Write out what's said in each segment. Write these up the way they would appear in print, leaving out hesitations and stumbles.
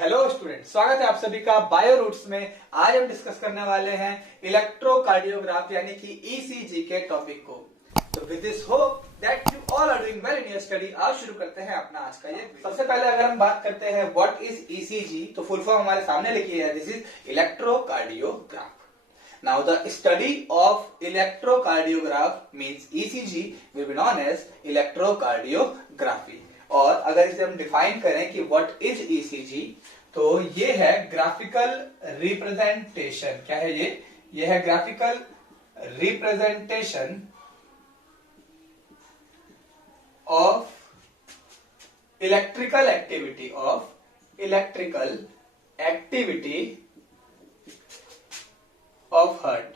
Hello student, स्वागत है आप सभी का बायो रूट्स में। आज हम डिस्कस करने वाले हैं इलेक्ट्रोकार्डियोग्राफ यानी कि ईसीजी के टॉपिक को। तो with this hope that you all are doing well in your study. आज शुरू करते हैं अपना आज का ये। सबसे पहले अगर हम बात करते हैं व्हाट इज ईसीजी, तो फुल फॉर्म हमारे सामने लिखी है, this is electrocardiograph. Now the study of electrocardiograph means ECG will be known as electrocardiography। और अगर इसे हम डिफाइन करें कि व्हाट इज ईसीजी, तो ये है ग्राफिकल रिप्रेजेंटेशन। क्या है ये है graphical representation of electrical activity of heart.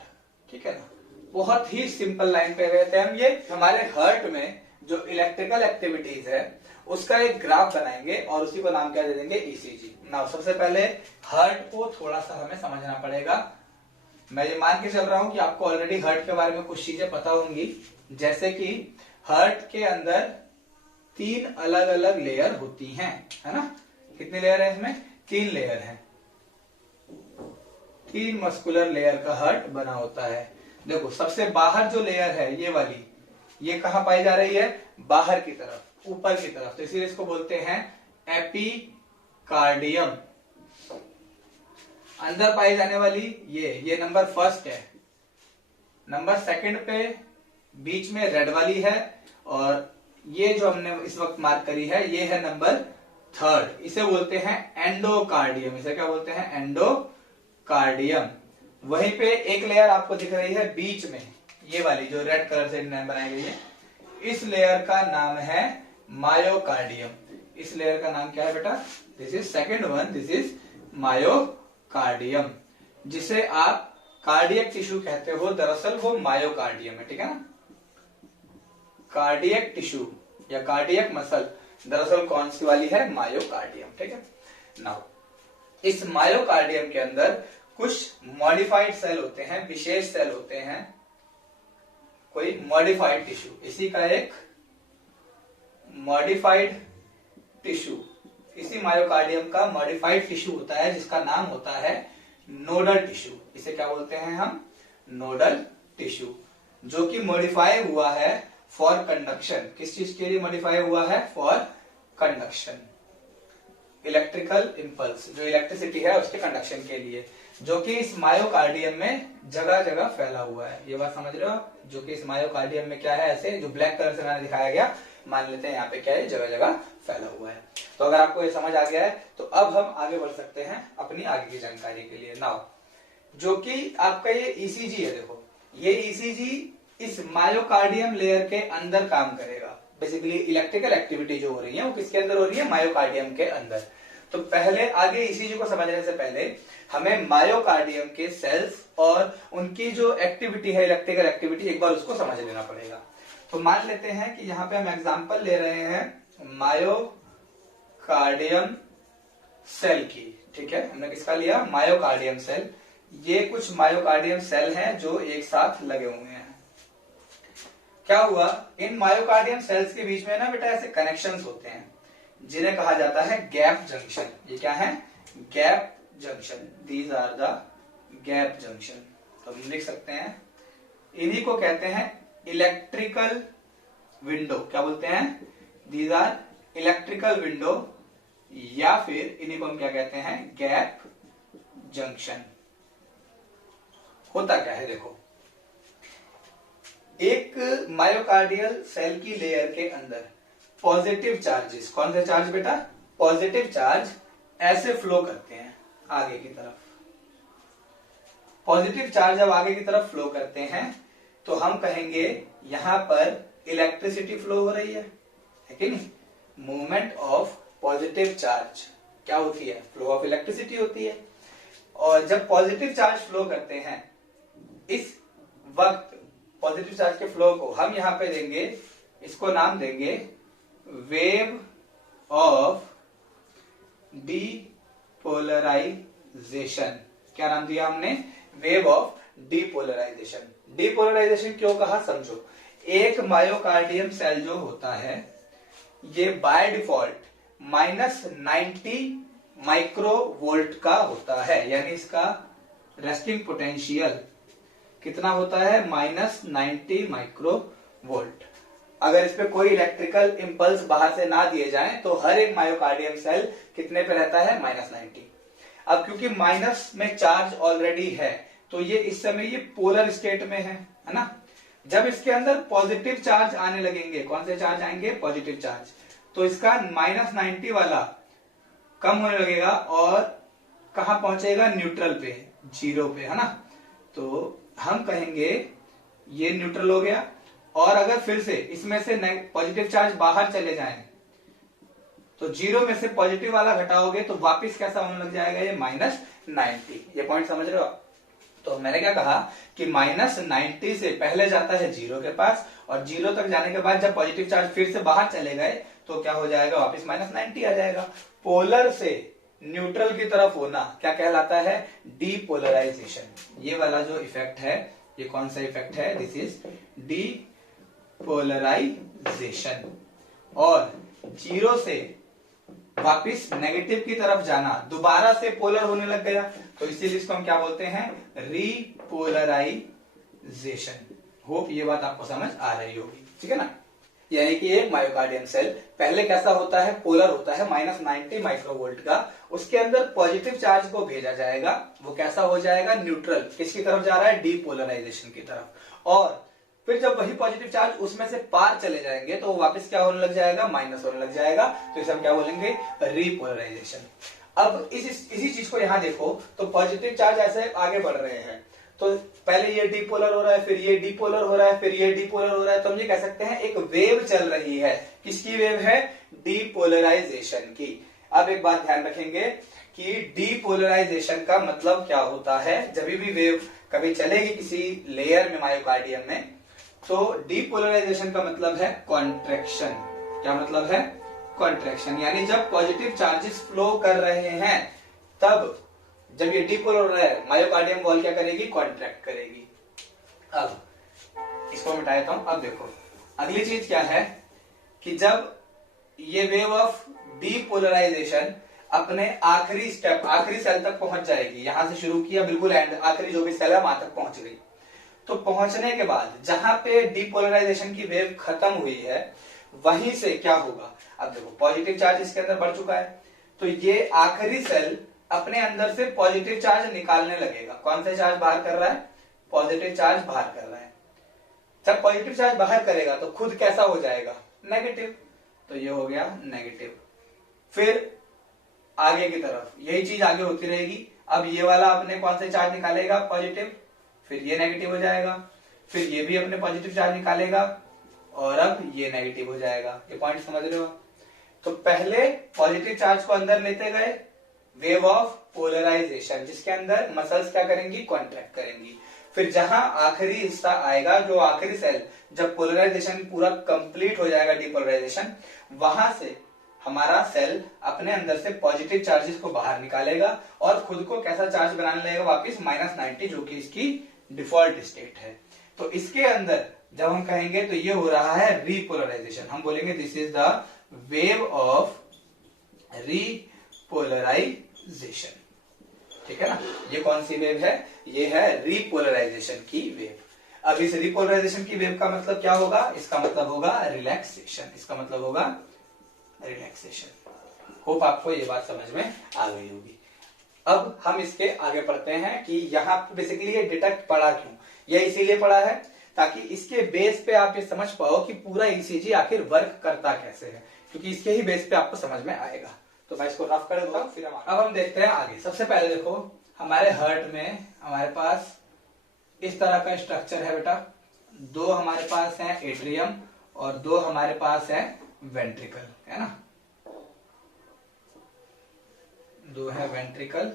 ठीक है ना, बहुत ही सिंपल लाइन पे रहते हैं हम। ये हमारे हार्ट में जो इलेक्ट्रिकल एक्टिविटीज है उसका एक ग्राफ बनाएंगे और उसी को नाम क्या दे देंगे, ईसीजी। नाउ सबसे पहले हार्ट को थोड़ा सा हमें समझना पड़ेगा। मैं ये मान के चल रहा हूं कि आपको ऑलरेडी हार्ट के बारे में कुछ चीजें पता होंगी, जैसे कि हार्ट के अंदर 3 अलग अलग लेयर होती हैं, है ना। कितने लेयर है इसमें? 3 लेयर हैं। 3 मस्कुलर लेयर का हार्ट बना होता है। देखो सबसे बाहर जो लेयर है ये वाली, ये कहां पाई जा रही है? बाहर की तरफ, ऊपर की तरफ, तो इसीलिए इसको बोलते हैं एपिकार्डियम। अंदर पाई जाने वाली ये नंबर फर्स्ट है। नंबर सेकंड पे बीच में रेड वाली है, और ये जो हमने इस वक्त मार्क करी है ये है नंबर थर्ड। इसे बोलते हैं एंडोकार्डियम। इसे क्या बोलते हैं? एंडोकार्डियम। वहीं पे एक लेयर आपको दिख रही है बीच में, ये वाली जो रेड कलर से बनाई गई है, इस लेयर का नाम है मायोकार्डियम। इस लेयर का नाम क्या है बेटा? This is second one, this is myocardium, जिसे आप कार्डियक टिश्यू कहते हो। दरअसल वो मायोकार्डियम है, ठीक है ना। कार्डियक टिश्यू या कार्डियक मसल दरअसल कौन सी वाली है? मायोकार्डियम, ठीक है। नाउ इस मायोकार्डियम के अंदर कुछ मॉडिफाइड सेल होते हैं, विशेष सेल होते हैं, कोई मॉडिफाइड टिश्यू। इसी का एक मॉडिफाइड टिश्यू, इसी मायोकार्डियम का मॉडिफाइड टिश्यू होता है जिसका नाम होता है नोडल टिश्यू। इसे क्या बोलते हैं हम? नोडल टिश्यू, जो कि मॉडिफाई हुआ है फॉर कंडक्शन। किस चीज के लिए मॉडिफाई हुआ है? For conduction. इलेक्ट्रिकल इंपल्स, जो इलेक्ट्रिसिटी है उसके कंडक्शन के लिए, जो कि इस मायोकार्डियम में जगह जगह फैला हुआ है। ये बात समझ रहे हो? जो कि इस मायोकार्डियम में क्या है, ऐसे जो ब्लैक कलर से मैंने दिखाया गया, मान लेते हैं यहाँ पे क्या है, जगह जगह फैला हुआ है। तो अगर आपको ये समझ आ गया है तो अब हम आगे बढ़ सकते हैं अपनी आगे की जानकारी के लिए। नाउ जो कि आपका ये ईसीजी है, देखो ये ईसीजी इस मायोकार्डियम लेयर के अंदर काम करेगा। बेसिकली इलेक्ट्रिकल एक्टिविटी जो हो रही है वो किसके अंदर हो रही है? मायोकार्डियम के अंदर। तो पहले आगे ईसीजी को समझने से पहले हमें मायोकार्डियम के सेल्स और उनकी जो एक्टिविटी है, इलेक्ट्रिकल एक्टिविटी, एक बार उसको समझ लेना पड़ेगा। तो मान लेते हैं कि यहाँ पे हम एग्जांपल ले रहे हैं मायोकार्डियम सेल की। ठीक है, हमने किसका लिया? Myocardium cell. ये कुछ मायोकार्डियम सेल हैं जो एक साथ लगे हुए हैं। क्या हुआ, इन मायोकार्डियम सेल्स के बीच में ना बेटा ऐसे कनेक्शंस होते हैं जिन्हें कहा जाता है गैप जंक्शन। ये क्या है? Gap junction. These are the gap junction. तो हम लिख सकते हैं, इन्हीं को कहते हैं इलेक्ट्रिकल विंडो। क्या बोलते हैं? दीज आर इलेक्ट्रिकल विंडो, या फिर इन्हीं को हम क्या कहते हैं? Gap junction. होता क्या है, देखो एक मायोकार्डियल सेल की लेयर के अंदर पॉजिटिव चार्जेस, कौन से चार्ज बेटा? पॉजिटिव चार्ज ऐसे फ्लो करते हैं आगे की तरफ। पॉजिटिव चार्ज जब आगे की तरफ फ्लो करते हैं तो हम कहेंगे यहां पर इलेक्ट्रिसिटी फ्लो हो रही है कि नहीं? मूवमेंट ऑफ पॉजिटिव चार्ज क्या होती है? फ्लो ऑफ इलेक्ट्रिसिटी होती है। और जब पॉजिटिव चार्ज फ्लो करते हैं, इस वक्त पॉजिटिव चार्ज के फ्लो को हम यहां पे देंगे, इसको नाम देंगे वेव ऑफ डीपोलराइजेशन। क्या नाम दिया हमने? Wave of depolarisation. डीपोलराइजेशन क्यों कहा, समझो। एक मायोकार्डियम सेल जो होता है ये बाय डिफॉल्ट -90 माइक्रो वोल्ट का होता है, यानी इसका रेस्टिंग पोटेंशियल कितना होता है, -90 माइक्रो वोल्ट। अगर इस पे कोई इलेक्ट्रिकल इंपल्स बाहर से ना दिए जाएं तो हर एक मायोकार्डियम सेल कितने पे रहता है, -90। अब क्योंकि माइनस में चार्ज ऑलरेडी है तो ये इस समय ये पोलर स्टेट में है ना। जब इसके अंदर पॉजिटिव चार्ज आने लगेंगे, कौन से चार्ज आएंगे, पॉजिटिव चार्ज, तो इसका -90 वाला कम होने लगेगा और कहां पहुंचेगा, न्यूट्रल पे, 0 पे, है ना। तो हम कहेंगे ये न्यूट्रल हो गया, और अगर फिर से इसमें से पॉजिटिव चार्ज बाहर चले जाएं तो 0 में से पॉजिटिव वाला घटाओगे तो वापस कैसा होने लग जाएगा, ये -90। ये पॉइंट समझ रहे हो। तो मैंने क्या कहा कि -90 से पहले जाता है 0 के पास, और 0 तक जाने के बाद जब पॉजिटिव चार्ज फिर से बाहर चले गए तो क्या हो जाएगा, वापस -90 आ जाएगा। पोलर से न्यूट्रल की तरफ होना क्या कहलाता है, डीपोलराइजेशन। ये वाला जो इफेक्ट है, ये कौन सा इफेक्ट है, दिस इज डीपोलराइजेशन। और 0 से वापिस नेगेटिव की तरफ जाना, दोबारा से पोलर होने लग गया, तो इसीलिए इसको हम क्या बोलते हैं, रीपोलराइजेशन। होप ये बात आपको समझ आ रही होगी, ठीक है ना। यानी कि एक मायोकार्डियम सेल पहले कैसा होता है, पोलर होता है, -90 माइक्रोवोल्ट का। उसके अंदर पॉजिटिव चार्ज को भेजा जाएगा, वो कैसा हो जाएगा, न्यूट्रल। किसकी तरफ जा रहा है, डीपोलराइजेशन की तरफ। और फिर जब वही पॉजिटिव चार्ज उसमें से पार चले जाएंगे तो वो वापस क्या होने लग जाएगा, माइनस होने लग जाएगा। तो इसे हम क्या बोलेंगे, रीपोलराइजेशन। अब इसी चीज को यहां देखो, तो पॉजिटिव चार्ज ऐसे आगे बढ़ रहे हैं, तो पहले ये डिपोलर हो रहा है, फिर ये डिपोलर हो रहा है, फिर ये डिपोलर हो रहा है। तो हम ये कह सकते हैं एक वेव चल रही है। किसकी वेव है, डिपोलराइजेशन की। अब एक बात ध्यान रखेंगे कि डिपोलराइजेशन का मतलब क्या होता है। जब भी वेव कभी चलेगी किसी लेयर में मायोकार्डियम में, तो डिपोलराइजेशन का मतलब है कॉन्ट्रैक्शन। क्या मतलब है, कॉन्ट्रैक्शन। यानी जब पॉजिटिव चार्जेस फ्लो कर रहे हैं, तब जब ये डिपोलर हो रहा है, मायोकार्डियम वॉल क्या करेगी, कॉन्ट्रैक्ट करेगी। अब इसको मिटा देता हूं। अब देखो अगली चीज क्या है कि जब ये वेव ऑफ डिपोलराइजेशन अपने आखिरी स्टेप, आखिरी सेल तक पहुंच जाएगी, यहां से शुरू किया बिल्कुल एंड, आखिरी जो भी सेल है वहां तक पहुंच गई। तो पहुंचने के बाद जहां पे डिपोलराइजेशन की वेव खत्म हुई है, वहीं से क्या होगा, अब देखो पॉजिटिव चार्ज इसके अंदर बढ़ चुका है, तो ये आखिरी सेल अपने अंदर से पॉजिटिव चार्ज निकालने लगेगा। कौन सा चार्ज बाहर कर रहा है, पॉजिटिव चार्ज बाहर कर रहा है। जब पॉजिटिव चार्ज बाहर करेगा तो खुद कैसा हो जाएगा, नेगेटिव। तो ये हो गया नेगेटिव। फिर आगे की तरफ यही चीज आगे होती रहेगी। अब ये वाला अपने कौन से चार्ज निकालेगा, पॉजिटिव, फिर ये नेगेटिव हो जाएगा, फिर ये भी अपने पॉजिटिव चार्ज निकालेगा, और अब ये नेगेटिव हो जाएगा। ये पॉइंट समझ रहे हो। तो पहले पॉजिटिव चार्ज को अंदर लेते गए, वेव ऑफ पोलराइजेशन, जिसके अंदर मसल्स क्या करेंगी, कॉन्ट्रैक्ट करेंगी। फिर जहां आखिरी हिस्सा आएगा, जो आखिरी सेल, जब पोलराइजेशन पूरा कंप्लीट हो जाएगा, डिपोलराइजेशन, वहां से हमारा सेल अपने अंदर से पॉजिटिव चार्जेस को बाहर निकालेगा और खुद को कैसा चार्ज बनाने लगेगा, वापस -90, जो कि इसकी डिफॉल्ट स्टेट है। तो इसके अंदर जब हम कहेंगे तो ये हो रहा है रीपोलराइजेशन। हम बोलेंगे this is the wave of repolarisation, ठीक है ना। ये कौन सी वेव है, ये है रीपोलराइजेशन की वेव। अब इस रीपोलराइजेशन की वेव का मतलब क्या होगा, इसका मतलब होगा रिलैक्सेशन। इसका मतलब होगा रिलैक्सेशन। होप आपको ये बात समझ में आ गई होगी। अब हम इसके आगे पढ़ते हैं कि यहाँ बेसिकली ये डिटेक्ट पड़ा क्यों। यह इसीलिए पड़ा है ताकि इसके बेस पे आप ये समझ पाओ कि पूरा ईसीजी आखिर वर्क करता कैसे है, क्योंकि इसके ही बेस पे आपको समझ में आएगा। तो मैं इसको रफ कर देता हूं, फिर अब हम देखते हैं आगे। सबसे पहले देखो हमारे हार्ट में हमारे पास इस तरह का स्ट्रक्चर है बेटा। दो हमारे पास है एट्रियम और दो हमारे पास है वेंट्रिकल, है ना। दो है वेंट्रिकल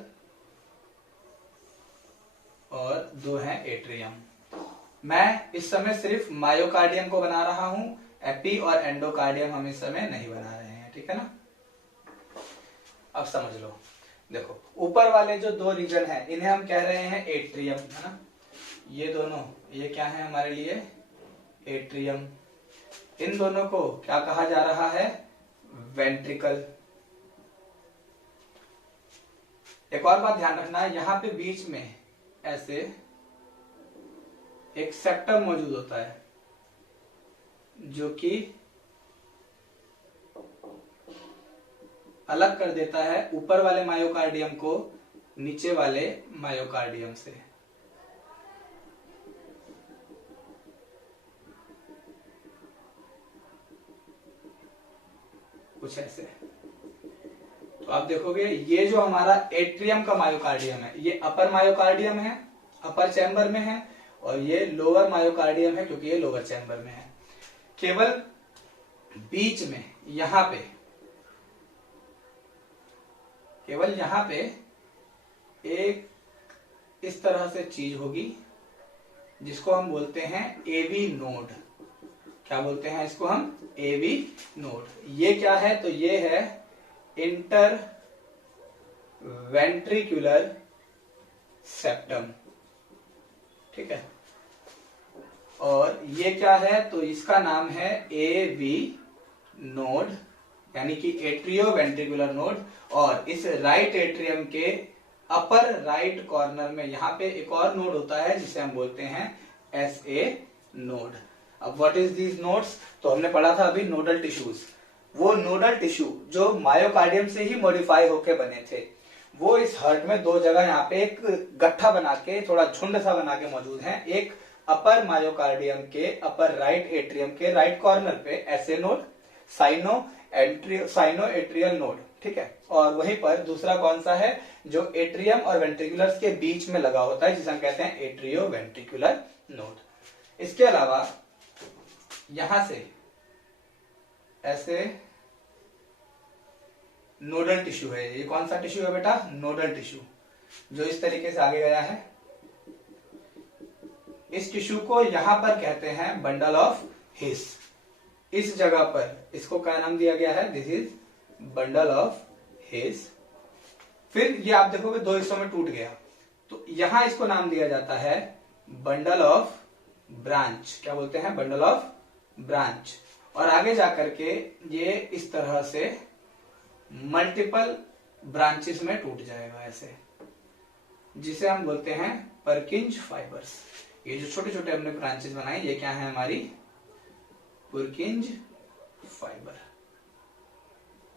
और दो है एट्रियम। मैं इस समय सिर्फ मायोकार्डियम को बना रहा हूं, एपी और एंडोकार्डियम हम इस समय नहीं बना रहे हैं, ठीक है ना। अब समझ लो, देखो ऊपर वाले जो दो रीजन हैं इन्हें हम कह रहे हैं एट्रियम, है ना। ये दोनों, ये क्या है हमारे लिए, एट्रियम। इन दोनों को क्या कहा जा रहा है, वेंट्रिकल। एक और बात ध्यान रखना, यहाँ पे बीच में ऐसे एक सेप्टम मौजूद होता है जो कि अलग कर देता है ऊपर वाले मायोकार्डियम को नीचे वाले मायोकार्डियम से। कुछ ऐसे। तो आप देखोगे ये जो हमारा एट्रियम का मायोकार्डियम है, ये अपर मायोकार्डियम है, अपर चैम्बर में है, और ये लोअर मायोकार्डियम है क्योंकि ये लोअर चैम्बर में है। केवल बीच में यहां पे, केवल यहां पे एक इस तरह से चीज होगी जिसको हम बोलते हैं एवी नोड। क्या बोलते हैं इसको हम? AV node. ये क्या है? तो ये है इंटर वेंट्रिकुलर सेप्टम। ठीक है। और ये क्या है? तो इसका नाम है एवी नोड, यानी कि एट्रियो वेंट्रिकुलर नोड। और इस राइट एट्रियम के अपर राइट कॉर्नर में यहां पे एक और नोड होता है जिसे हम बोलते हैं एसए नोड। अब व्हाट इज दीज नोड्स? तो हमने पढ़ा था अभी नोडल टिश्यूज। वो नोडल टिश्यू जो मायोकार्डियम से ही मॉडिफाई होके बने थे, वो इस हार्ट में दो जगह यहाँ पे एक गट्ठा बना के, थोड़ा झुंड सा बना के मौजूद है। एक अपर मायोकार्डियम के अपर राइट एट्रियम के राइट कॉर्नर पे SA node, cyano atrial node. ठीक है। और वहीं पर दूसरा कौन सा है जो एट्रियम और वेंट्रिकुलर्स के बीच में लगा होता है, जिसे हम कहते हैं एट्रियो वेंट्रिकुलर नोड। इसके अलावा यहां से ऐसे नोडल टिश्यू है। ये कौन सा टिश्यू है बेटा? नोडल टिश्यू, जो इस तरीके से आगे गया है। इस टिश्यू को यहां पर कहते हैं बंडल ऑफ हिस। इस जगह पर इसको क्या नाम दिया गया है? This is bundle of his. फिर ये आप देखोगे दो हिस्सों में टूट गया, तो यहां इसको नाम दिया जाता है बंडल ऑफ ब्रांच। क्या बोलते हैं? Bundle of branch. और आगे जाकर के ये इस तरह से मल्टीपल ब्रांचेस में टूट जाएगा ऐसे, जिसे हम बोलते हैं परकिंज फाइबर्स। ये जो छोटे छोटे हमने ब्रांचेस बनाए, ये क्या है? हमारी पुरकिंज फाइबर।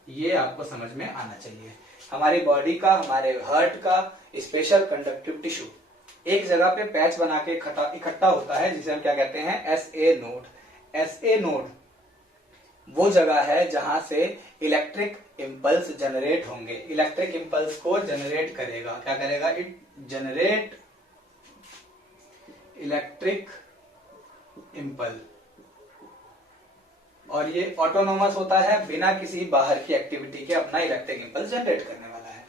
ये आपको समझ में आना चाहिए। हमारी बॉडी का, हमारे हार्ट का स्पेशल कंडक्टिव टिश्यू एक जगह पे पैच बना के इकट्ठा होता है, जिसे हम क्या कहते हैं? SA node. एसए नोड वो जगह है जहां से इलेक्ट्रिक इंपल्स जनरेट होंगे। इलेक्ट्रिक इंपल्स को जनरेट करेगा। क्या करेगा? It generate electric impulse. और ये ऑटोनोमस होता है, बिना किसी बाहर की एक्टिविटी के अपना इलेक्ट्रिक इंपल्स जनरेट करने वाला है।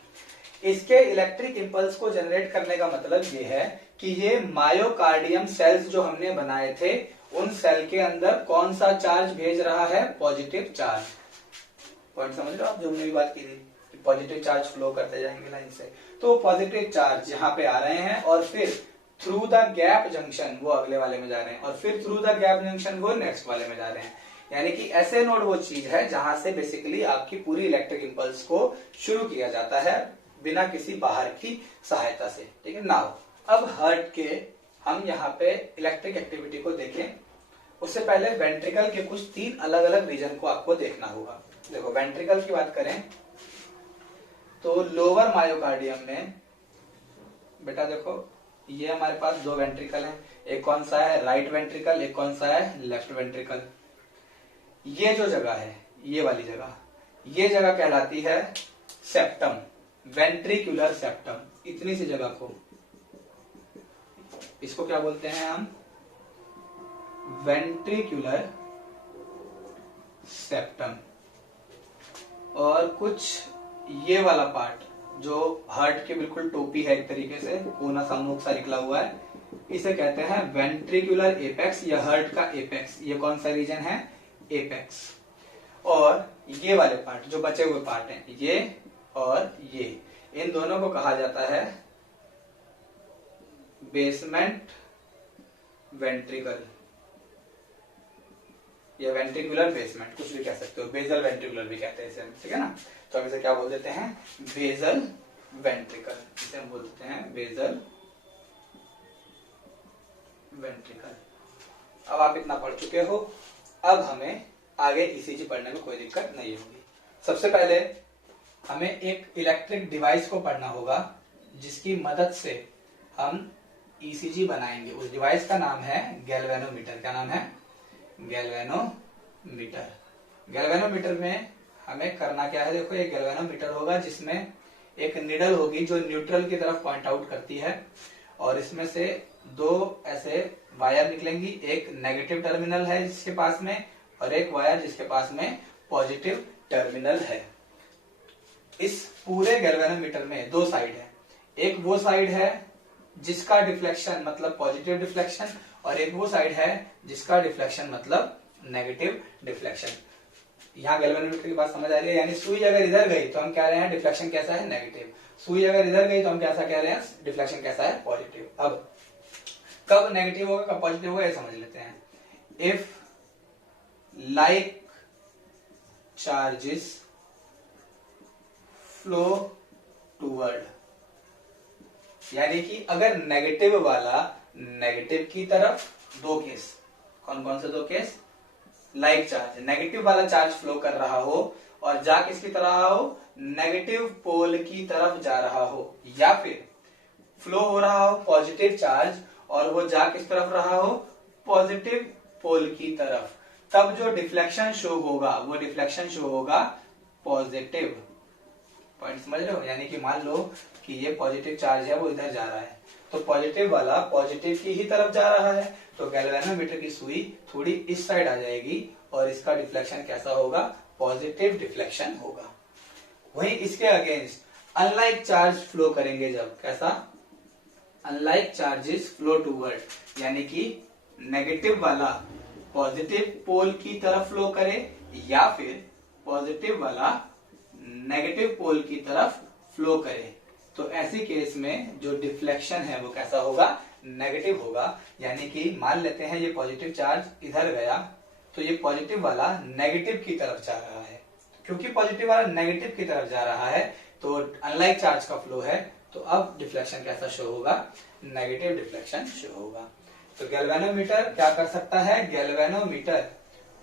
इसके इलेक्ट्रिक इंपल्स को जनरेट करने का मतलब ये है कि ये मायोकार्डियम सेल्स जो हमने बनाए थे, उन सेल के अंदर कौन सा चार्ज भेज रहा है? Positive charge. पॉइंट समझ लो आप, जो हमने भी बात की थी, पॉजिटिव चार्ज फ्लो करते जाएंगे लाइन से। तो पॉजिटिव चार्ज यहाँ पे आ रहे हैं और फिर थ्रू द गैप जंक्शन वो अगले वाले में जा रहे हैं, और फिर थ्रू द गैप जंक्शन वो नेक्स्ट वाले में जा रहे हैं। यानी कि एसए नोड वो चीज है जहां से बेसिकली आपकी पूरी इलेक्ट्रिक इंपल्स को शुरू किया जाता है बिना किसी बाहर की सहायता से। ठीक है। नाउ अब हार्ट के हम यहाँ पे इलेक्ट्रिक एक्टिविटी को देखें, उससे पहले वेंट्रिकल के कुछ 3 अलग अलग रीजन को आपको देखना होगा। देखो, वेंट्रिकल की बात करें तो लोअर मायोकार्डियम में बेटा देखो, ये हमारे पास 2 वेंट्रिकल हैं। एक कौन सा है? Right ventricle. एक कौन सा है? Left ventricle. ये जो जगह है, ये वाली जगह, ये जगह कहलाती है सेप्टम, वेंट्रिकुलर सेप्टम। इतनी सी जगह को, इसको क्या बोलते हैं हम? Ventricular septum. और कुछ ये वाला पार्ट जो हार्ट के बिल्कुल टोपी है, एक तरीके से कोना सा नोक सा निकला हुआ है, इसे कहते हैं वेंट्रिकुलर एपेक्स या हार्ट का एपेक्स। ये कौन सा रीजन है? एपेक्स। और ये वाले पार्ट जो बचे हुए पार्ट हैं, ये और ये, इन दोनों को कहा जाता है बेसमेंट वेंट्रिकल या वेंट्रिकुलर बेसमेंट, कुछ भी कह सकते हो। बेजल वेंट्रिकुलर भी कहते हैं इसे, ठीक है ना। तो हम इसे क्या बोल देते हैं? बेजल वेंट्रिकल, इसे हम बोलते हैं बेसल वेंट्रिकल। अब आप इतना पढ़ चुके हो, अब हमें आगे ईसीजी पढ़ने में कोई दिक्कत नहीं होगी। सबसे पहले हमें एक इलेक्ट्रिक डिवाइस को पढ़ना होगा जिसकी मदद से हम ईसीजी बनाएंगे। उस डिवाइस का नाम है गैल्वेनोमीटर। क्या नाम है? गैल्वेनोमीटर। गैल्वेनोमीटर में हमें करना क्या है? देखो, ये गैल्वेनोमीटर होगा जिसमें एक निडल होगी जो न्यूट्रल की तरफ पॉइंट आउट करती है, और इसमें से दो ऐसे वायर निकलेंगी। एक नेगेटिव टर्मिनल है जिसके पास में, और एक वायर जिसके पास में पॉजिटिव टर्मिनल है। इस पूरे गैल्वेनोमीटर में दो साइड है। एक वो साइड है जिसका डिफ्लेक्शन मतलब पॉजिटिव डिफ्लेक्शन, और एक वो साइड है जिसका डिफ्लेक्शन मतलब नेगेटिव डिफ्लेक्शन। यहाँ गैल्वेनोमीटर की बात समझ आ रही है? यानी सुई अगर इधर गई तो हम कह रहे हैं डिफ्लेक्शन कैसा है? नेगेटिव। सुई अगर इधर गई तो हम कैसा कह रहे हैं? डिफ्लेक्शन कैसा है? पॉजिटिव। अब कब नेगेटिव होगा, कब पॉजिटिव होगा, ये समझ लेते हैं। If like charges flow toward, यानी कि अगर नेगेटिव वाला नेगेटिव की तरफ, दो केस, कौन कौन से दो केस? लाइक चार्ज, नेगेटिव वाला चार्ज फ्लो कर रहा हो और जा किसकी तरह हो? नेगेटिव पोल की तरफ जा रहा हो, या फिर फ्लो हो रहा हो पॉजिटिव चार्ज और वो जा किस तरफ रहा हो? पॉजिटिव पोल की तरफ, तब जो डिफ्लेक्शन शो होगा वो डिफ्लेक्शन शो होगा पॉजिटिव। पॉइंट समझ रहे हो? यानी कि मान लो कि ये पॉजिटिव चार्ज है, वो इधर जा रहा है, तो पॉजिटिव वाला पॉजिटिव की ही तरफ जा रहा है, तो गैल्वेनोमीटर की सुई थोड़ी इस साइड आ जाएगी और इसका डिफ्लेक्शन कैसा होगा? पॉजिटिव डिफ्लेक्शन होगा। वहीं इसके अगेंस्ट अनलाइक चार्ज फ्लो करेंगे जब, कैसा? अनलाइक चार्जेस फ्लो टूवर्ड, यानी कि नेगेटिव वाला पॉजिटिव पोल की तरफ फ्लो करे, या फिर पॉजिटिव वाला नेगेटिव पोल की तरफ फ्लो करे, तो ऐसी केस में जो डिफ्लेक्शन है वो कैसा होगा? नेगेटिव होगा। यानी कि मान लेते हैं ये पॉजिटिव चार्ज इधर गया, तो ये पॉजिटिव वाला नेगेटिव की तरफ जा रहा है। क्योंकि पॉजिटिव वाला नेगेटिव की तरफ जा रहा है तो अनलाइक चार्ज का फ्लो है, तो अब डिफ्लेक्शन कैसा शो होगा? नेगेटिव डिफ्लेक्शन शो होगा। तो गैल्वेनोमीटर क्या कर सकता है? गैल्वेनोमीटर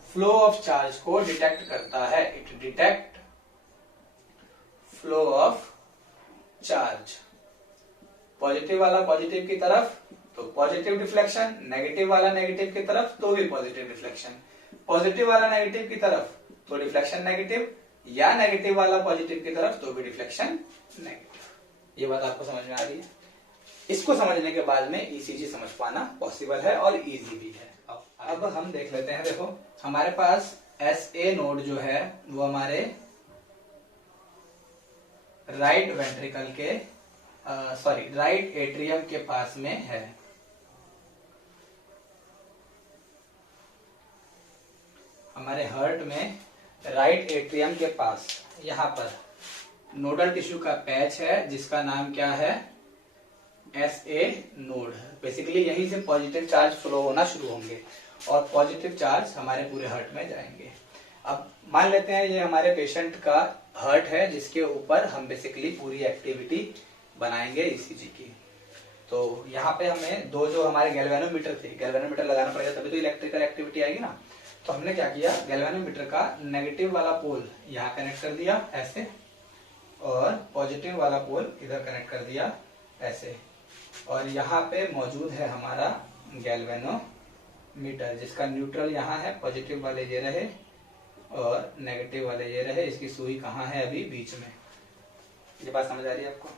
फ्लो ऑफ चार्ज को डिटेक्ट करता है। It detect flow of charge. Positive वाला पॉजिटिव की तरफ तो पॉजिटिव डिफ्लेक्शन, नेगेटिव वाला नेगेटिव की तरफ तो भी पॉजिटिव डिफ्लेक्शन, पॉजिटिव वाला नेगेटिव की तरफ तो डिफ्लेक्शन नेगेटिव, या नेगेटिव वाला पॉजिटिव की तरफ तो भी डिफ्लेक्शन नेगेटिव। ये बात आपको समझ में आ रही है? इसको समझने के बाद में ईसीजी समझ पाना पॉसिबल है और इजी भी है। अब हम देख लेते हैं। देखो, हमारे पास एसए नोड जो है वो हमारे राइट वेंट्रिकल के राइट एट्रियम के पास में है। हमारे हार्ट में राइट एट्रियम के पास यहां पर नोडल टिश्यू का पैच है जिसका नाम क्या है? SA node. बेसिकली यहीं से पॉजिटिव चार्ज फ्लो होना शुरू होंगे और पॉजिटिव चार्ज हमारे पूरे हार्ट में जाएंगे। अब मान लेते हैं ये हमारे पेशेंट का हार्ट है जिसके ऊपर हम बेसिकली पूरी एक्टिविटी बनाएंगे ईसीजी की। तो यहाँ पे हमें दो जो हमारे गैल्वेनोमीटर थे, गैल्वेनोमीटर लगाना पड़ेगा तभी तो इलेक्ट्रिकल एक्टिविटी आएगी ना। तो हमने क्या किया? गैल्वेनोमीटर का नेगेटिव वाला पोल यहाँ कनेक्ट कर दिया ऐसे, और पॉजिटिव वाला पोल इधर कनेक्ट कर दिया ऐसे, और यहाँ पे मौजूद है हमारा गैल्वेनोमीटर जिसका न्यूट्रल यहाँ है। पॉजिटिव वाले ये रहे और नेगेटिव वाले ये रहे। इसकी सुई कहाँ है? अभी बीच में। ये बात समझ आ रही है आपको?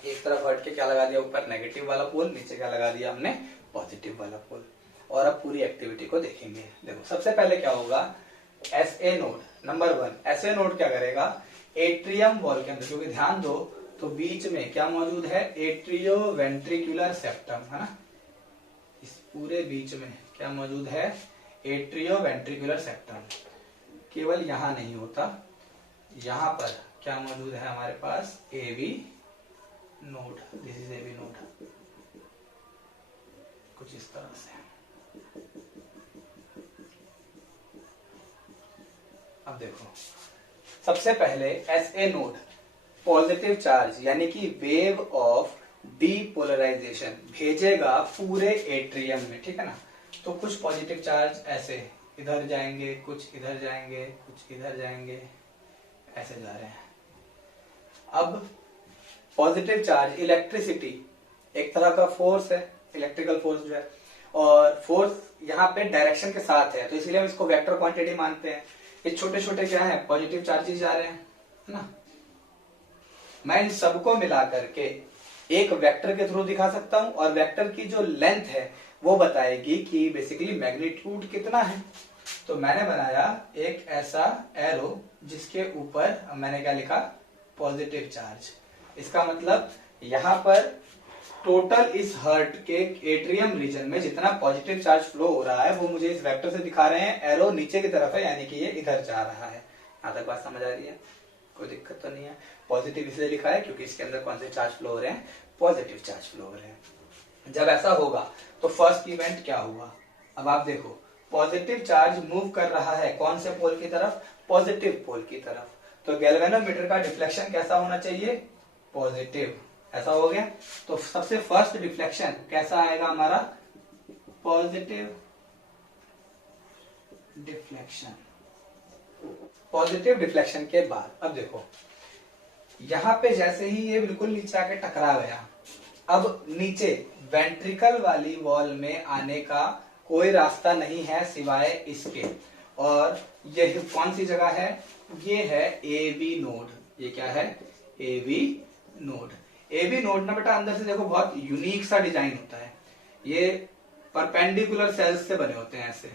एक तरफ हट के क्या लगा दिया? ऊपर नेगेटिव वाला पोल, नीचे क्या लगा दिया हमने? पॉजिटिव वाला पोल। और अब पूरी एक्टिविटी को देखेंगे। देखो, सबसे पहले क्या होगा? SA node number 1, SA node क्या करेगा? एट्रियम वॉल के अंदर, क्योंकि ध्यान दो तो बीच में क्या मौजूद है? एट्रियो वेंट्रिकुलर सेप्टम, है ना। इस पूरे बीच में क्या मौजूद है? Atrio ventricular septum. केवल यहां नहीं होता, यहां पर क्या मौजूद है हमारे पास? AB node. This is AB node, कुछ इस तरह से। अब देखो, सबसे पहले एसए नोड पॉजिटिव चार्ज यानी कि वेव ऑफ डीपोलराइजेशन भेजेगा पूरे एट्रियम में, ठीक है ना। तो कुछ पॉजिटिव चार्ज ऐसे इधर जाएंगे, कुछ इधर जाएंगे, कुछ इधर जाएंगे, ऐसे जा रहे हैं। अब पॉजिटिव चार्ज इलेक्ट्रिसिटी एक तरह का फोर्स है, इलेक्ट्रिकल फोर्स जो है, और फोर्स यहाँ पे डायरेक्शन के साथ है, तो इसलिए हम इसको वेक्टर क्वांटिटी मानते हैं। ये छोटे छोटे क्या है, पॉजिटिव चार्जेस जा रहे हैं, है ना। मैं इन सबको मिला करके एक वेक्टर के थ्रू दिखा सकता हूं, और वेक्टर की जो लेंथ है वो बताएगी कि बेसिकली मैग्नीट्यूड कितना है। तो मैंने बनाया एक ऐसा एरो जिसके ऊपर मैंने क्या लिखा, पॉजिटिव चार्ज। इसका मतलब यहां पर टोटल इस हर्ट के एट्रियम रीजन में जितना पॉजिटिव चार्ज फ्लो हो रहा है वो मुझे इस वेक्टर से दिखा रहे हैं। एरो नीचे की तरफ है, यानी कि ये इधर जा रहा है। यहां तक बात समझ आ रही है, कोई दिक्कत तो नहीं है। पॉजिटिव इसलिए लिखा है क्योंकि इसके अंदर कौन से चार्ज फ्लो हो रहे हैं, पॉजिटिव चार्ज फ्लो हो रहे हैं। जब ऐसा होगा तो फर्स्ट इवेंट क्या हुआ, अब आप देखो, पॉजिटिव चार्ज मूव कर रहा है कौन से पोल की तरफ, पॉजिटिव पोल की तरफ। तो गैल्वेनोमीटर का डिफ्लेक्शन कैसा होना चाहिए, पॉजिटिव। ऐसा हो गया, तो सबसे फर्स्ट डिफ्लेक्शन कैसा आएगा हमारा, पॉजिटिव डिफ्लेक्शन। पॉजिटिव डिफ्लेक्शन के बाद अब देखो, यहां पे जैसे ही ये बिल्कुल नीचे आके टकरा गया, अब नीचे वेंट्रिकल वाली वॉल में आने का कोई रास्ता नहीं है सिवाय इसके। और ये कौन सी जगह है, ये है ए बी नोड। ये क्या है, A B node. A B node ना बेटा अंदर से देखो बहुत यूनिक सा डिजाइन होता है। ये परपेंडिकुलर सेल्स से बने होते हैं ऐसे,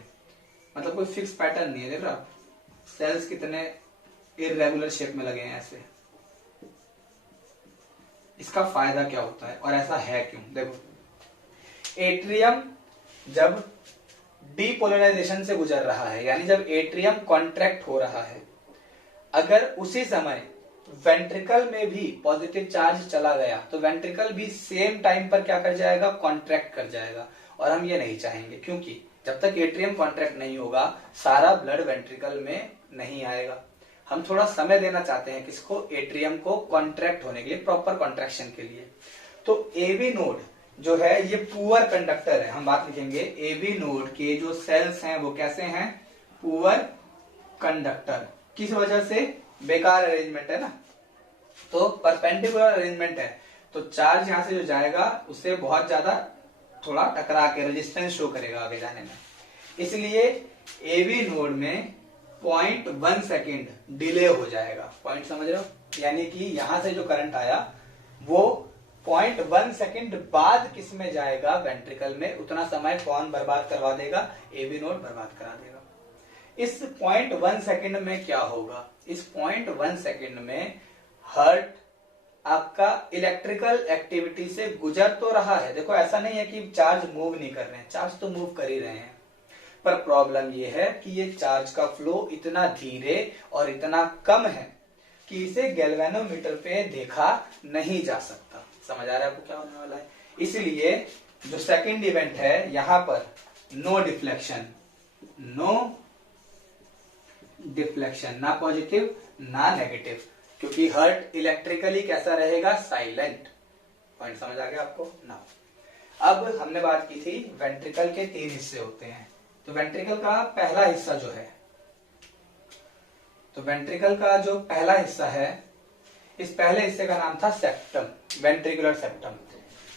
मतलब कोई फिक्स पैटर्न नहीं है। देख रहे आप सेल्स कितने इरेगुलर शेप में लगे हैं ऐसे। इसका फायदा क्या होता है और ऐसा है क्यों, देखो एट्रियम जब डीपोलराइजेशन से गुजर रहा है, यानी जब एट्रियम कॉन्ट्रैक्ट हो रहा है, अगर उसी समय वेंट्रिकल में भी पॉजिटिव चार्ज चला गया तो वेंट्रिकल भी सेम टाइम पर क्या कर जाएगा, कॉन्ट्रैक्ट कर जाएगा। और हम ये नहीं चाहेंगे, क्योंकि जब तक एट्रियम कॉन्ट्रैक्ट नहीं होगा सारा ब्लड वेंट्रिकल में नहीं आएगा। हम थोड़ा समय देना चाहते हैं किसको, एट्रियम को कॉन्ट्रैक्ट होने के लिए, प्रॉपर कॉन्ट्रैक्शन के लिए। तो एबी नोड जो है ये पुअर कंडक्टर है। हम बात लिखेंगे एबी नोड के जो सेल्स हैं वो कैसे हैं, पुअर कंडक्टर। किस वजह से, बेकार अरेंजमेंट है ना, तो परपेंडिकुलर अरेंजमेंट है, तो चार्ज यहां से जो जाएगा उससे बहुत ज्यादा थोड़ा टकरा के रेजिस्टेंस शो करेगा आगे जाने में। इसलिए एबी नोड में 0.1 सेकेंड डिले हो जाएगा। पॉइंट समझ रहे हो, यानी कि यहां से जो करंट आया वो 0.1 सेकेंड बाद किस में जाएगा, वेंट्रिकल में। उतना समय कौन बर्बाद करवा देगा, एबी नोड बर्बाद करा देगा। इस 0.1 सेकेंड में क्या होगा, इस 0.1 सेकेंड में हार्ट आपका इलेक्ट्रिकल एक्टिविटी से गुजर तो रहा है। देखो ऐसा नहीं है कि चार्ज मूव नहीं कर रहे हैं, चार्ज तो मूव कर ही रहे हैं, पर प्रॉब्लम यह है कि ये चार्ज का फ्लो इतना धीरे और इतना कम है कि इसे गैल्वेनोमीटर पे देखा नहीं जा सकता। समझ आ रहा है आपको क्या होने वाला है। इसलिए जो सेकंड इवेंट है यहां पर नो डिफ्लेक्शन, नो डिफ्लेक्शन, ना पॉजिटिव ना नेगेटिव, क्योंकि हार्ट इलेक्ट्रिकली कैसा रहेगा, साइलेंट। पॉइंट समझ आ गया आपको ना। अब हमने बात की थी वेंट्रिकल के 3 हिस्से होते हैं। तो वेंट्रिकल का पहला हिस्सा जो है, तो वेंट्रिकल का जो पहला हिस्सा है, इस पहले हिस्से का नाम था सेप्टम, वेंट्रिकुलर सेप्टम।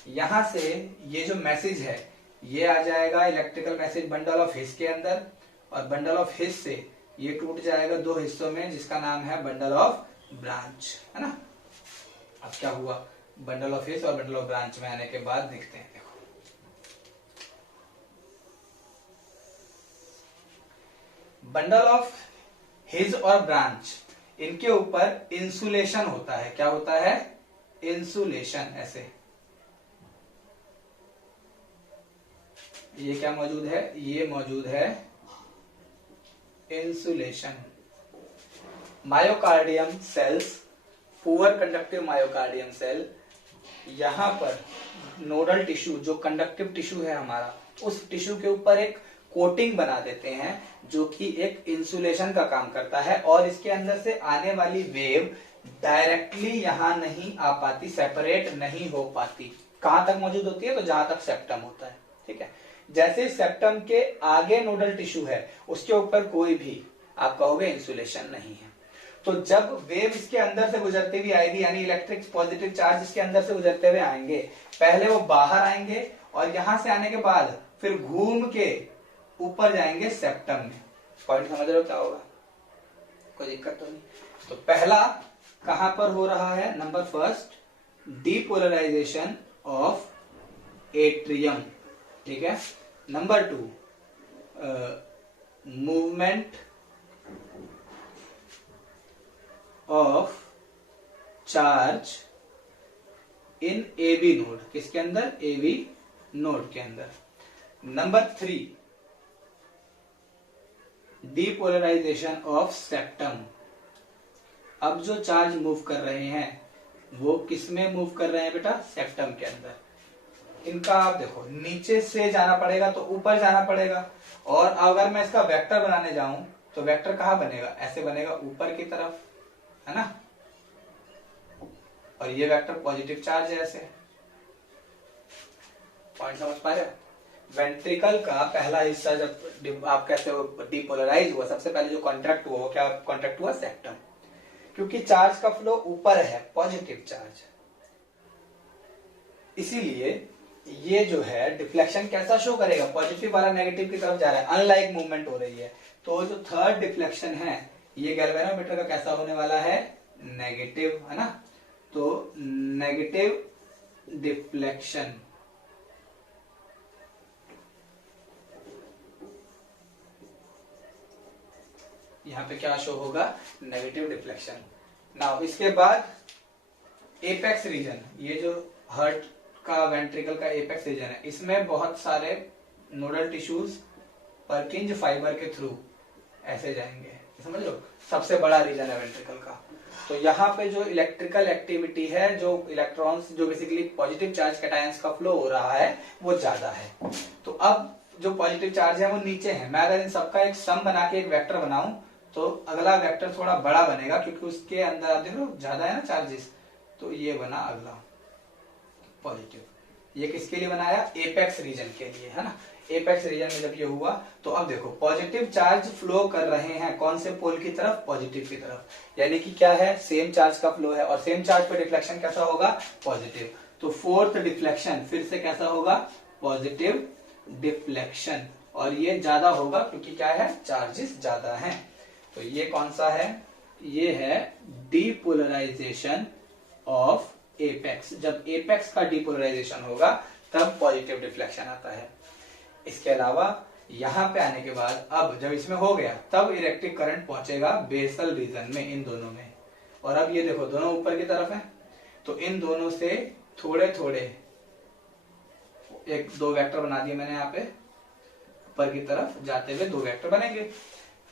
यहां से ये जो मैसेज है ये आ जाएगा electrical message bundle of his के अंदर, और बंडल ऑफ हिस से ये टूट जाएगा 2 हिस्सों में जिसका नाम है बंडल ऑफ ब्रांच, है ना। अब क्या हुआ, बंडल ऑफ हिस और बंडल ऑफ ब्रांच में आने के बाद देखते हैं। देखो बंडल ऑफ हिज और ब्रांच, इनके ऊपर इंसुलेशन होता है। क्या होता है, इंसुलेशन। ऐसे ये क्या मौजूद है, ये मौजूद है insulation. Myocardium cells, poor conductive myocardium cell, यहां पर नोडल टिश्यू जो कंडक्टिव टिश्यू है हमारा, उस टिश्यू के ऊपर एक कोटिंग बना देते हैं जो कि एक इंसुलेशन का काम करता है, और इसके अंदर से आने वाली वेव डायरेक्टली यहां नहीं आ पाती, सेपरेट नहीं हो पाती। कहां तक मौजूद होती है? तो जहां तक सेप्टम होता है। ठीक है, जैसे सेप्टम के आगे नोडल टिश्यू है, उसके ऊपर कोई भी आप कहोगे इंसुलेशन नहीं है। तो जब वेव इसके अंदर से गुजरती हुई आएगी, यानी इलेक्ट्रिक पॉजिटिव चार्ज इसके अंदर से गुजरते हुए आएंगे, पहले वो बाहर आएंगे और यहां से आने के बाद फिर घूम के ऊपर जाएंगे सेप्टम में। पॉइंट समझ रहे हो क्या होगा? कोई दिक्कत तो नहीं। तो पहला कहां पर हो रहा है? Number first, depolarization of atrium. ठीक है। Number two, movement of charge in AB node. किसके अंदर? एबी नोड के अंदर। Number three, depolarization of septum. अब जो चार्ज मूव कर रहे हैं वो किस में मूव कर रहे हैं बेटा? सेप्टम के अंदर। इनका आप देखो, नीचे से जाना पड़ेगा तो ऊपर जाना पड़ेगा, और अगर मैं इसका वेक्टर बनाने जाऊं तो वेक्टर कहां बनेगा? ऐसे बनेगा, ऊपर की तरफ, है ना। और ये वेक्टर पॉजिटिव चार्ज है ऐसे। पॉइंट समझ पा रहे हो? वेंट्रिकल का पहला हिस्सा जब आप कहते हो डीपोलराइज हुआ, सबसे पहले जो कॉन्ट्रैक्ट हुआ वो क्या कॉन्ट्रैक्ट हुआ? सेप्टम। क्योंकि चार्ज का फ्लो ऊपर है, पॉजिटिव चार्ज, इसीलिए ये जो है डिफ्लेक्शन कैसा शो करेगा? पॉजिटिव वाला नेगेटिव की तरफ जा रहा है, अनलाइक मूवमेंट हो रही है। तो जो थर्ड डिफ्लेक्शन है ये गैल्वेनोमीटर का कैसा होने वाला है? नेगेटिव, है ना। तो नेगेटिव डिफ्लेक्शन, यहां पे क्या शो होगा? Negative deflection. नाउ इसके बाद एपेक्स रीजन, ये जो हार्ट का वेंट्रिकल का एपेक्स रीजन है, इसमें बहुत सारे नोडल टिश्यूज पर्किंज फाइबर के थ्रू ऐसे जाएंगे, समझ लो। सबसे बड़ा रीजन है वेंट्रिकल का। तो यहाँ पे जो इलेक्ट्रिकल एक्टिविटी है, जो इलेक्ट्रॉन्स, जो बेसिकली पॉजिटिव चार्ज कैटायंस का फ्लो हो रहा है वो ज्यादा है। तो अब जो पॉजिटिव चार्ज है वो नीचे है। मैं अगर इन सबका एक सम बना के एक वेक्टर बनाऊं तो अगला वेक्टर थोड़ा बड़ा बनेगा, क्योंकि उसके अंदर आप देखो ज्यादा है ना चार्जेस। तो ये बना अगला पॉजिटिव। ये किसके लिए बनाया? एपेक्स रीजन के लिए, है ना। एपेक्स रीजन में जब ये हुआ तो अब देखो पॉजिटिव चार्ज फ्लो कर रहे हैं कौन से पोल की तरफ? पॉजिटिव की तरफ। यानी कि क्या है? सेम चार्ज का फ्लो है, और सेम चार्ज पे डिफ्लेक्शन कैसा होगा? पॉजिटिव। तो फोर्थ डिफ्लेक्शन फिर से कैसा होगा? Positive deflection. और ये ज्यादा होगा क्योंकि क्या है? चार्जेस ज्यादा हैं। तो ये कौन सा है? ये है डीपोलराइजेशन ऑफ एपेक्स। जब एपेक्स का डीपोलराइजेशन होगा तब पॉजिटिव डिफ्लेक्शन आता है। इसके अलावा यहां पे आने के बाद अब जब इसमें हो गया तब इलेक्ट्रिक करंट पहुंचेगा बेसल रीजन में, इन दोनों में। और अब ये देखो दोनों ऊपर की तरफ है, तो इन दोनों से थोड़े थोड़े एक दो वेक्टर बना दिए मैंने यहाँ पे, ऊपर की तरफ जाते हुए दो वेक्टर बनेंगे।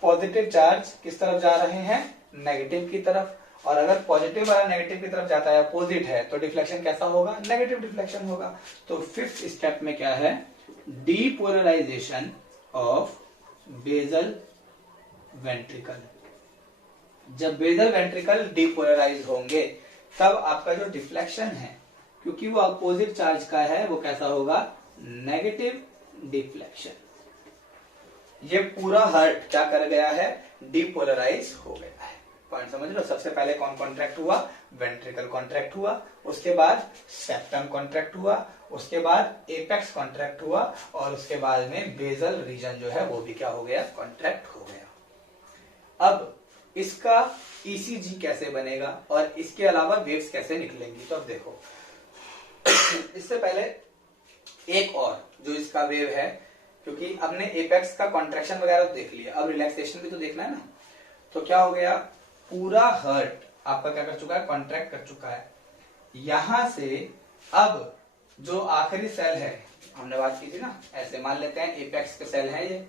पॉजिटिव चार्ज किस तरफ जा रहे हैं? नेगेटिव की तरफ। और अगर पॉजिटिव वाला नेगेटिव की तरफ जाता है, अपोजिट है, तो डिफ्लेक्शन कैसा होगा? नेगेटिव डिफ्लेक्शन होगा। तो फिफ्थ स्टेप में क्या है? Depolarization of basal ventricle. जब बेसल वेंट्रिकल डीपोलराइज होंगे तब आपका जो डिफ्लेक्शन है, क्योंकि वो अपोजिट चार्ज का है, वो कैसा होगा? Negative deflection. ये पूरा हार्ट क्या कर गया है? डीपोलराइज हो गया है। पॉइंट समझ लो। सबसे पहले कौन कॉन्ट्रैक्ट हुआ? वेंट्रिकल कॉन्ट्रैक्ट हुआ, उसके बाद सेप्टम कॉन्ट्रैक्ट हुआ, उसके बाद एपेक्स कॉन्ट्रैक्ट हुआ, और उसके बाद में बेसल रीजन जो है वो भी क्या हो गया? कॉन्ट्रैक्ट हो गया। अब इसका ईसीजी कैसे बनेगा और इसके अलावा वेव्स कैसे निकलेंगी? तो अब देखो इससे पहले एक और जो इसका वेव है, क्योंकि हमने एपेक्स का कॉन्ट्रैक्शन वगैरह तो देख लिया, अब रिलैक्सेशन भी तो देखना है ना। तो क्या हो गया? पूरा हार्ट आपका क्या कर चुका है? कॉन्ट्रैक्ट कर चुका है। यहां से अब जो आखिरी सेल है, हमने बात की थी ना, ऐसे मान लेते हैं एपेक्स के सेल है, ये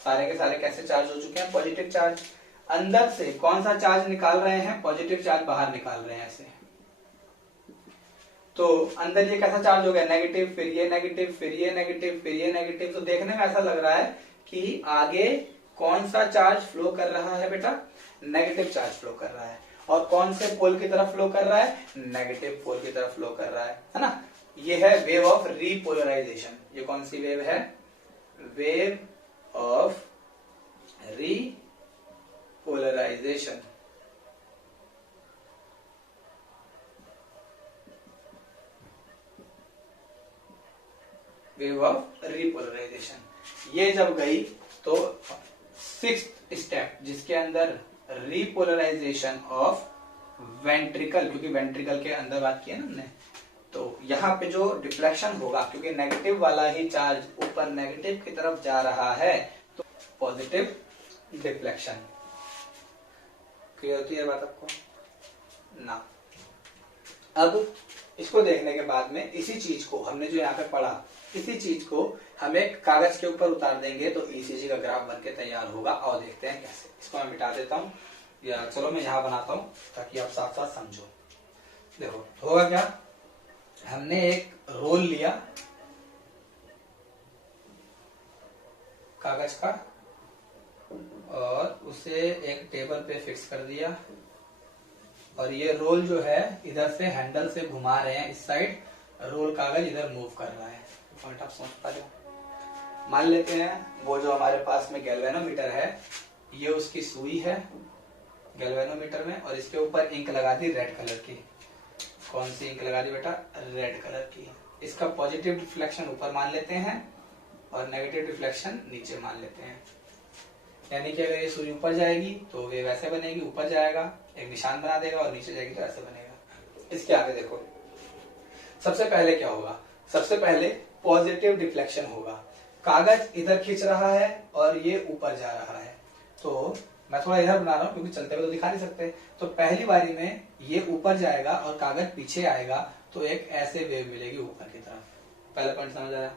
सारे के सारे कैसे चार्ज हो चुके हैं? Positive charge. अंदर से कौन सा चार्ज निकाल रहे हैं? पॉजिटिव चार्ज बाहर निकाल रहे हैं ऐसे। तो अंदर ये कैसा चार्ज हो गया? नेगेटिव, फिर ये नेगेटिव, फिर ये नेगेटिव, फिर ये नेगेटिव। तो देखने में ऐसा लग रहा है कि आगे कौन सा चार्ज फ्लो कर रहा है बेटा? नेगेटिव चार्ज फ्लो कर रहा है। और कौन से पोल की तरफ फ्लो कर रहा है, नेगेटिव पोल की तरफ फ्लो कर रहा है ना। ये है वेव ऑफ रीपोलराइजेशन। ये कौन सी वेव है, wave of repolarisation. Wave of repolarisation. ये जब गई तो सिक्स्थ स्टेप जिसके अंदर रीपोलराइजेशन ऑफ वेंट्रिकल, क्योंकि वेंट्रिकल के अंदर बात की है ना हमने, तो यहाँ पे जो डिफ्लेक्शन होगा, क्योंकि नेगेटिव वाला ही चार्ज ऊपर नेगेटिव की तरफ जा रहा है, तो पॉजिटिव डिफ्लेक्शन। क्लियर होती है बात आपको ना। अब इसको देखने के बाद में इसी चीज को हमने जो यहाँ पे पढ़ा, इसी चीज को हम एक कागज के ऊपर उतार देंगे तो ईसीजी का ग्राफ बनके तैयार होगा। और देखते हैं कैसे। इसको मैं मिटा देता हूँ, या चलो मैं यहाँ बनाता हूँ ताकि आप साथ साथ समझो। देखो होगा क्या, हमने एक रोल लिया कागज का और उसे एक टेबल पे फिक्स कर दिया, और ये रोल जो है इधर से हैंडल से घुमा रहे हैं इस साइड, रोल कागज इधर मूव कर रहा है। पॉइंट आप समझ पा रहे हो। मान लेते हैं वो जो हमारे पास में गैल्वेनोमीटर है, ये उसकी सुई है गैल्वेनोमीटर में, और इसके ऊपर इंक लगा दी रेड कलर की। कौन सी इंक लगा दी बेटा, रेड कलर की। इसका पॉजिटिव डिफ्लेक्शन ऊपर मान लेते हैं और नेगेटिव डिफ्लेक्शन नीचे मान लेते हैं। यानी कि अगर ये सुई ऊपर जाएगी तो वे वैसे बनेगी, ऊपर जाएगा एक निशान बना देगा, और नीचे जाएगी तो ऐसे बनेगा। इसके आगे देखो, सबसे पहले क्या होगा, सबसे पहले पॉजिटिव डिफ्लेक्शन होगा। कागज इधर खींच रहा है और ये ऊपर जा रहा है, तो मैं थोड़ा इधर बना रहा हूँ क्योंकि चलते हुए तो दिखा नहीं सकते। तो पहली बारी में ये ऊपर जाएगा और कागज पीछे आएगा, तो एक ऐसे वेव मिलेगी ऊपर की तरफ। पहला पॉइंट समझ आया।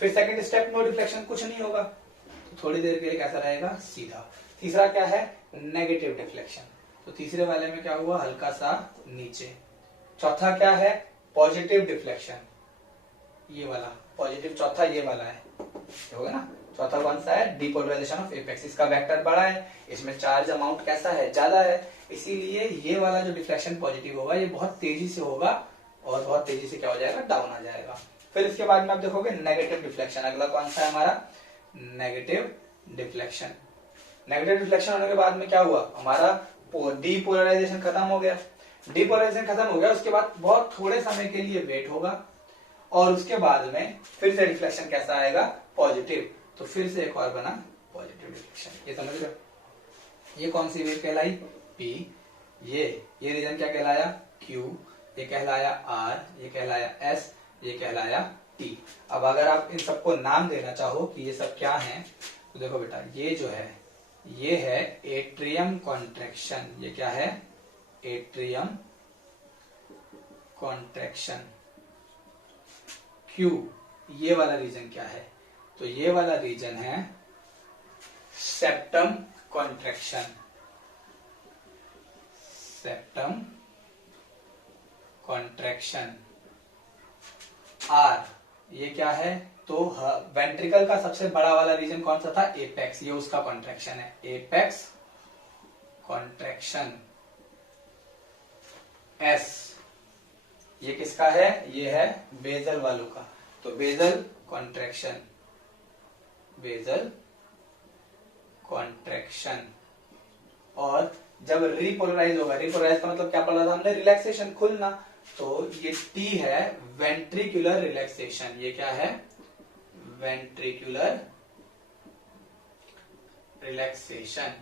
फिर सेकंड स्टेप, नो डिफ्लेक्शन, कुछ नहीं होगा, तो थोड़ी देर के लिए कैसा रहेगा, सीधा। तीसरा क्या है, नेगेटिव डिफ्लेक्शन, तो तीसरे वाले में क्या हुआ, हल्का सा नीचे। चौथा क्या है, पॉजिटिव डिफ्लेक्शन, ये वाला पॉजिटिव। चौथा ये वाला है, होगा ना। चौथा कौन सा है, डिपोलराइजेशन ऑफ एपेक्स। इसका वेक्टर बड़ा है, इसमें चार्ज अमाउंट कैसा है, ज्यादा है, इसीलिए ये वाला जो डिफ्लेक्शन पॉजिटिव होगा ये बहुत तेजी से होगा और बहुत तेजी से क्या हो जाएगा, डाउन आ जाएगा। फिर इसके बाद में आप देखोगे नेगेटिव डिफ्लेक्शन। अगला कौन सा है हमारा, नेगेटिव डिफ्लेक्शन। नेगेटिव डिफ्लेक्शन होने के बाद में क्या हुआ, हमारा डीपोलराइजेशन खत्म हो गया। डीपोलराइजेशन खत्म हो गया, उसके बाद बहुत थोड़े समय के लिए वेट होगा, और उसके बाद में फिर से डिफ्लेक्शन कैसा आएगा, पॉजिटिव। तो फिर से एक और बना पॉजिटिव डिफ्लेक्शन। ये समझ रहे हो, ये कौन सी वेव कहलाई, पी। ये रीजन क्या कहलाया, क्यू। ये कहलाया आर, ये कहलाया एस, ये कहलाया टी। अब अगर आप इन सबको नाम देना चाहो कि ये सब क्या है, तो देखो बेटा, ये जो है ये है एट्रियम कॉन्ट्रैक्शन। ये क्या है, एट्रियम कॉन्ट्रैक्शन। क्यू, ये वाला रीजन क्या है, तो ये वाला रीजन है septum contraction. Septum contraction. R, ये क्या है, तो वेंट्रिकल का सबसे बड़ा वाला रीजन कौन सा था, एपेक्स। ये उसका कॉन्ट्रैक्शन है, एपेक्स कॉन्ट्रैक्शन। एस, ये किसका है, ये है बेजल वालों का, तो बेजल कॉन्ट्रैक्शन। Bezel contraction. और जब रिपोलराइज होगा, रिपोलराइज का मतलब क्या पढ़ा था हमने, रिलैक्सेशन, खुलना, तो ये टी है वेंट्रिकुलर रिलैक्सेशन। ये क्या है, वेंट्रिकुलर रिलैक्सेशन।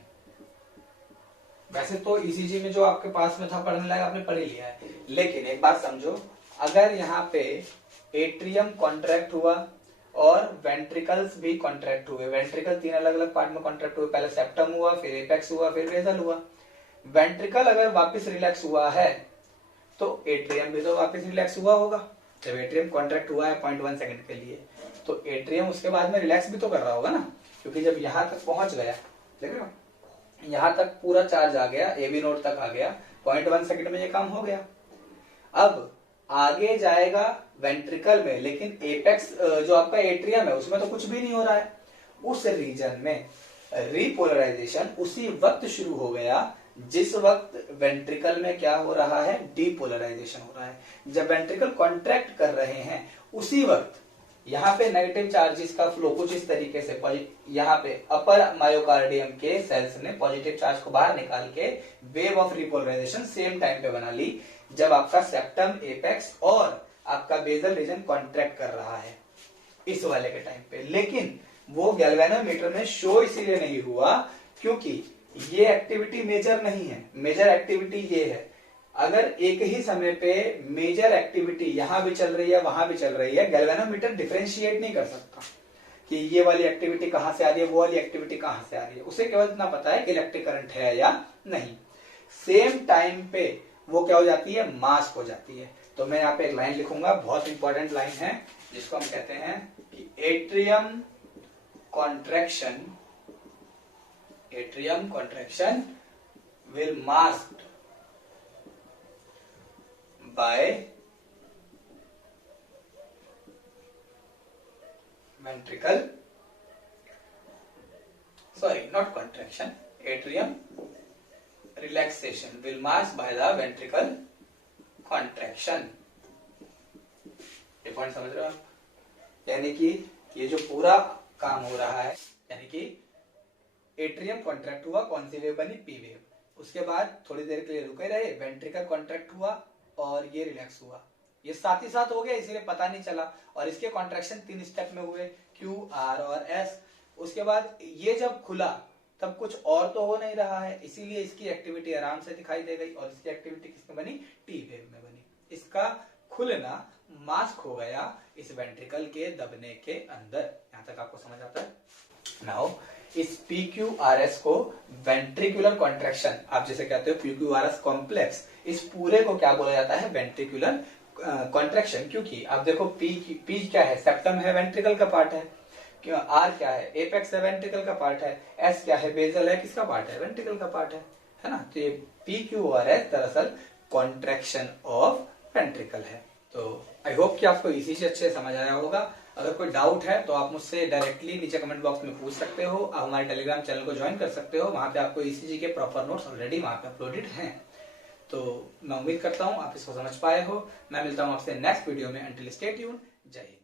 वैसे तो ईसीजी में जो आपके पास में था पढ़ने लायक आपने पढ़ ही लिया है, लेकिन एक बात समझो, अगर यहाँ पे एट्रियम कॉन्ट्रैक्ट हुआ और वेंट्रिकल्स भी कॉन्ट्रैक्ट हुए, वेंट्रिकल 3 अलग अलग पार्ट में कॉन्ट्रैक्ट हुए, पहले सेप्टम हुआ, फिर एपेक्स हुआ, फिर बेसल हुआ। वेंट्रिकल अगर वापस रिलैक्स हुआ है तो एट्रियम भी तो वापस रिलैक्स हुआ होगा। जब एट्रियम कॉन्ट्रैक्ट हुआ है 0.1 सेकंड के लिए, तो एट्रियम उसके बाद में रिलैक्स भी तो कर रहा होगा ना, क्योंकि जब यहां तक पहुंच गया, देख रहे हो, यहां तक पूरा चार्ज आ गया, एबी नोड तक आ गया, 0.1 सेकंड में ये काम हो गया। अब आगे जाएगा वेंट्रिकल में, लेकिन एपेक्स जो आपका एट्रियम है उसमें तो कुछ भी नहीं हो रहा है। उस रीजन में रिपोलराइजेशन उसी वक्त शुरू हो गया जिस वक्त वेंट्रिकल में क्या हो रहा है, डीपोलराइजेशन हो रहा है, जब वेंट्रिकल कॉन्ट्रैक्ट कर रहे हैं उसी वक्त यहाँ पे नेगेटिव चार्जेस का फ्लो कुछ इस तरीके से, यहाँ पे अपर मायोकार्डियम के सेल्स ने पॉजिटिव चार्ज को बाहर निकाल के wave of repolarization same time पे बना ली, जब आपका सेप्टम, एपेक्स और आपका बेजल रीजन कॉन्ट्रैक्ट कर रहा है इस वाले के टाइम पे। लेकिन वो गैल्वेनोमीटर में शो इसीलिए नहीं हुआ क्योंकि ये एक्टिविटी मेजर नहीं है, मेजर एक्टिविटी ये है। अगर एक ही समय पे मेजर एक्टिविटी यहां भी चल रही है वहां भी चल रही है, गैल्वेनोमीटर डिफरेंशिएट नहीं कर सकता कि ये वाली एक्टिविटी कहां से आ रही है, वो वाली एक्टिविटी कहां से आ रही है। उसे केवल इतना पता है इलेक्ट्रिक करंट है या नहीं। सेम टाइम पे वो क्या हो जाती है, मास्क हो जाती है। तो मैं यहाँ पे एक लाइन लिखूंगा, बहुत इंपॉर्टेंट लाइन है, जिसको हम कहते हैं कि atrium contraction will masked by ventricle, sorry, not contraction, atrium relaxation will masked by the ventricle contraction। ये पॉइंट समझ रहे हो आप? यानी कि ये जो पूरा काम हो रहा है, यानी कि एट्रियम कॉन्ट्रैक्ट हुआ, कौन सी वेव बनी, पी वेव, उसके बाद थोड़ी देर के लिए रुके रहे, वेंट्रिकल कॉन्ट्रैक्ट हुआ और ये रिलैक्स हुआ, ये साथ ही साथ हो गया इसीलिए पता नहीं चला। और इसके कॉन्ट्रैक्शन 3 स्टेप में हुए, क्यू, आर और एस। उसके बाद ये जब खुला तब कुछ और तो हो नहीं रहा है, इसीलिए इसकी एक्टिविटी आराम से दिखाई दे गई और इसकी एक्टिविटी किसमें बनी, टी वेव में बनी। इसका खुलना मास्क हो गया इस वेंट्रिकल के दबने के अंदर। यहां तक आपको समझ आता है? नाउ इस PQRS को वेंट्रिकुलर कॉन्ट्रैक्शन, आप जैसे कहते हो PQRS कॉम्प्लेक्स, इस पूरे को क्या बोला जाता है, वेंट्रिकुलर कॉन्ट्रैक्शन। क्योंकि आप देखो P क्या है, सेप्टम है, वेंट्रिकल का पार्ट है, R क्या है, एपेक्स है, वेंट्रिकल का पार्ट है, S क्या है, बेजल है, किसका पार्ट है, वेंट्रिकल का पार्ट है ना। तो ये PQRS दरअसल कॉन्ट्रैक्शन ऑफ वेंट्रिकल है। तो आई होप कि आपको इसी से अच्छे समझ आया होगा। अगर कोई डाउट है तो आप मुझसे डायरेक्टली नीचे कमेंट बॉक्स में पूछ सकते हो। आप हमारे टेलीग्राम चैनल को ज्वाइन कर सकते हो, वहां पे आपको ईसीजी के प्रॉपर नोट्स ऑलरेडी वहां पे अपलोडेड हैं। तो मैं उम्मीद करता हूँ आप इसको समझ पाए हो। मैं मिलता हूँ आपसे नेक्स्ट वीडियो में। अंटिल स्टे ट्यून्ड, जय हिंद।